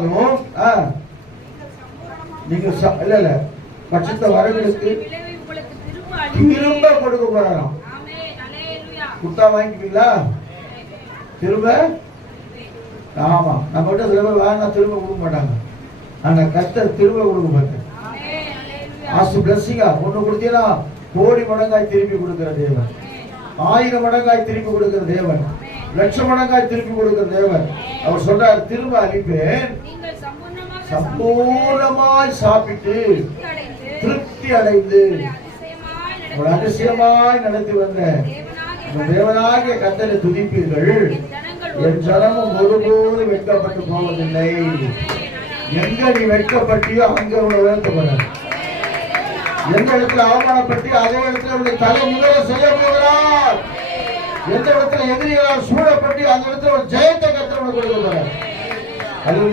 ஆனாலும் நீங்க இல்ல இல்ல பட்சத்த வரங்களுக்கு திரும்ப கொடுக்க போறாராம். குத்தா வாங்கிக்குவீங்களா திரும்ப? ஆமா, நம்ம கிட்ட சில பேர் வாங்கினா திரும்ப கொடுக்க மாட்டாங்க. ஆனா கர்த்தர் திரும்ப கொடுக்க மாட்டாங்க. ஆசு பிளஸிங்கா ஒண்ணு கொடுத்தீங்கன்னா கோடி மடங்காய் திருப்பி கொடுக்கிற தேவன், 1000 மடங்காய் திருப்பி கொடுக்கிற தேவன், லட்சம் மடங்காய் திருப்பி கொடுக்கிற தேவன். அவர் சொல்றார், திரும்ப அளிப்பேன், சம்பூர்ணமாய் சாப்பிட்டு திருப்தி அடைந்து அதிசயமாய் நடத்தி வந்த தேவனாகிய கர்த்தரை துதிப்பீர்கள். என் ஜனமும் ஒருபோது வெட்கப்பட்டு போவதில்லை. எங்க நீ வெட்கப்பட்டியோ அங்க உங்களை உயர்த்தப்பட, எந்த இடத்துல அவமானப்பட்டி அதே இடத்துல உடைய தலை முதல செய்ய போகிறார். எந்த இடத்துல எதிரிகளால் சூழப்பட்டு அந்த இடத்துல ஒரு ஜெயத்தை கர்த்தர் கொடுக்க போறார்.